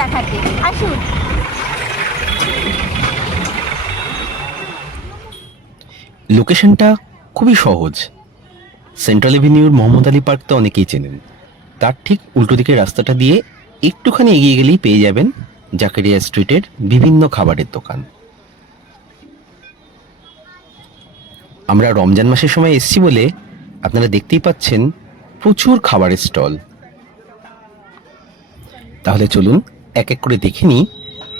দেখাতে, আসুন। লোকেশনটা খুবই সহজ। সেন্ট্রাল এভিনিউর মোহাম্মদ আলী পার্ক তো অনেকেই চেনেন, তার ঠিক উল্টো দিকের রাস্তাটা দিয়ে একটুখানি এগিয়ে গেলেই পেয়ে যাবেন জাকারিয়া স্ট্রিটের বিভিন্ন খাবারের দোকান। আমরা রমজান মাসের সময় এসছি বলে আপনারা দেখতেই পাচ্ছেন প্রচুর খাবারের স্টল। তাহলে চলুন এক এক করে দেখে নিই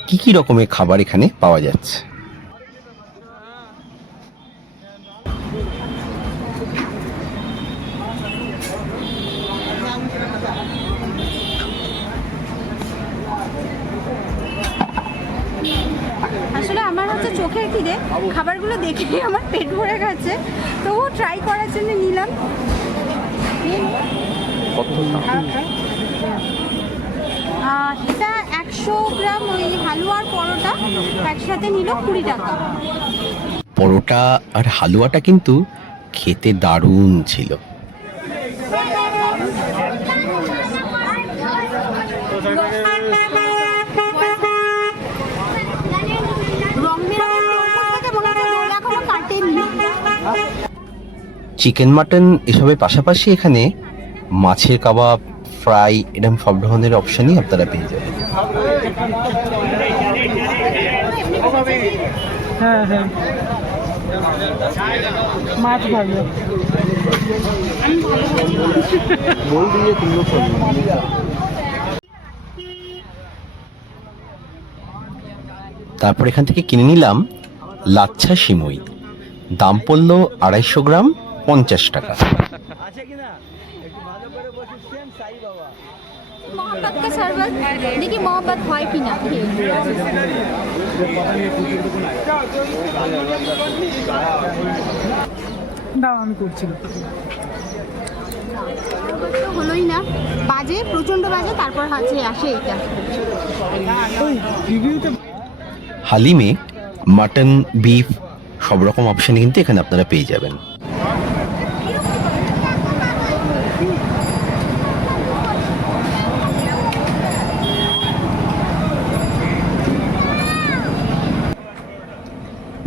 কি কি রকমের খাবার এখানে পাওয়া যাচ্ছে। আসলে আমার হচ্ছে চোখের খিদে, খাবারগুলো দেখে আমার পেট ভরে গেছে, তবুও ট্রাই করার জন্য নিলাম। এটা 100 গ্রাম ওই হালুয়ার পরোটা একসাথে নিল 20 টাকা। পরোটা আর হালুয়াটা কিন্তু খেতে দারুণ ছিল। চিকেন মাটন এসবের পাশাপাশি এখানে মাছের কাবাব, ফ্রাই এরকম সব ধরনের অপশনই আপনারা পেয়ে যাবেন। হ্যাঁ হ্যাঁ, মাছ ভালো। তারপর এখান থেকে কিনে নিলাম লাচ্ছা সিমই, দাম পড়লো 250 গ্রাম 50 টাকা। मोहब्बत का शरबत देखिए, मोहब्बत है कि ना। দাও আমি করছিলাম, হলোই না, বাজে প্রচন্ড বাজে। তারপর হাতে আসে এটা। ওই রিভিউতে হালিমে মাটন, বিফ সব রকম অপশন কিন্তু এখানে আপনারা পেয়ে যাবেন।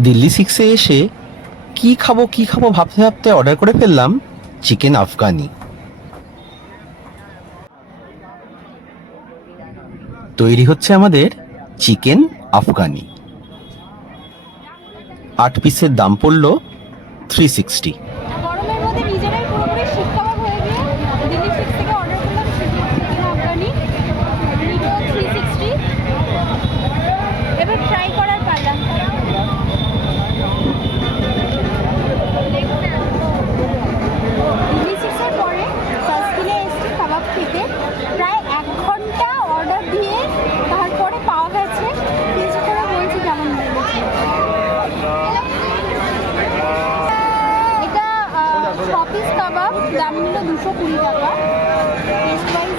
দিল্লি 6-এ এসে কি খাবো ভাবতে ভাবতে অর্ডার করে ফেললাম চিকেন আফগানি। তৈরি হচ্ছে আমাদের চিকেন আফগানি। 8 পিসের দাম পড়লো 360। গরমের মধ্যে নিজেরাই পুরোপুরি শিক কাবাব হয়ে গিয়ে দিল্লি 6 থেকে অর্ডার করলাম চিকেন আফগানি, 360। এবার ট্রাই করার পালা। দিল্লি 6-এর পরে ফার্স্ট দিনে এসেছি কাবাব খেতে, প্রায় 1 ঘন্টা অর্ডার দিয়ে তারপরে পাওয়া গেছে। টেস্ট করে বলছি কেমন লেগেছে। এটা 6 পিস কাবাব, দাম নিল 220 টাকা। টেস্ট ওয়াইজ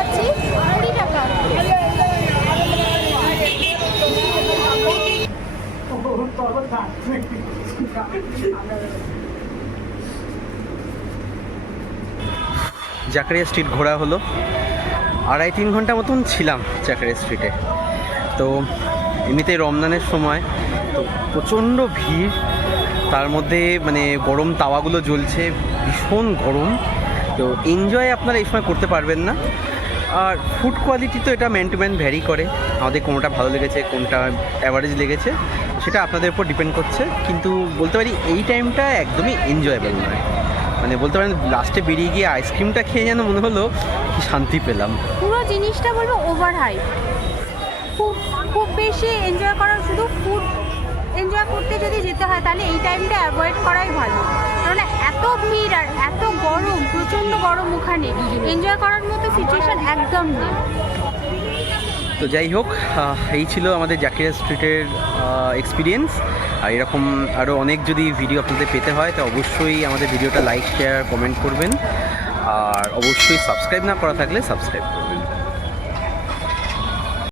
খাচ্ছি 20 টাকা। জাকারিয়া স্ট্রিট ঘোরা হলো, 2.5-3 ঘন্টা মতন ছিলাম জাকারিয়া স্ট্রিটে। তো এমনিতে রমজানের সময় তো প্রচণ্ড ভিড়, তার মধ্যে মানে গরম তাওয়াগুলো জ্বলছে, ভীষণ গরম। তো এনজয় আপনারা এই সময় করতে পারবেন না। আর ফুড কোয়ালিটি তো এটা ম্যান টু ম্যান ভ্যারি করে, আমাদের কোনটা ভালো লেগেছে কোনটা অ্যাভারেজ লেগেছে সেটা আপনাদের উপর ডিপেন্ড করছে। কিন্তু বলতে পারি এই টাইমটা একদমই এনজয়েবল নয়, মানে বলতে পারেন লাস্টে বেরিয়ে গিয়ে আইসক্রিমটা খেয়ে যেন মনে হলো কি শান্তি পেলাম। পুরো জিনিসটা বলবো ওভার হাইপ। খুব বেশি এনজয় করার, শুধু ফুড এনজয় করতে যদি যেতে হয় তাহলে এই টাইমটা অ্যাভয়েড করাই ভালো, কারণ এত ভিড় আর এত গরম, প্রচণ্ড গরম, ওখানে এনজয় করার মতো সিচুয়েশন একদম নেই। তো যাই হোক, এই ছিল আমাদের জাকিরা স্ট্রিটের এক্সপিরিয়েন্স। আর এরকম আরও অনেক যদি ভিডিও আপনাদের পেতে হয় তো অবশ্যই আমাদের ভিডিওটা লাইক শেয়ার কমেন্ট করবেন, আর অবশ্যই সাবস্ক্রাইব না করা থাকলে সাবস্ক্রাইব করবেন।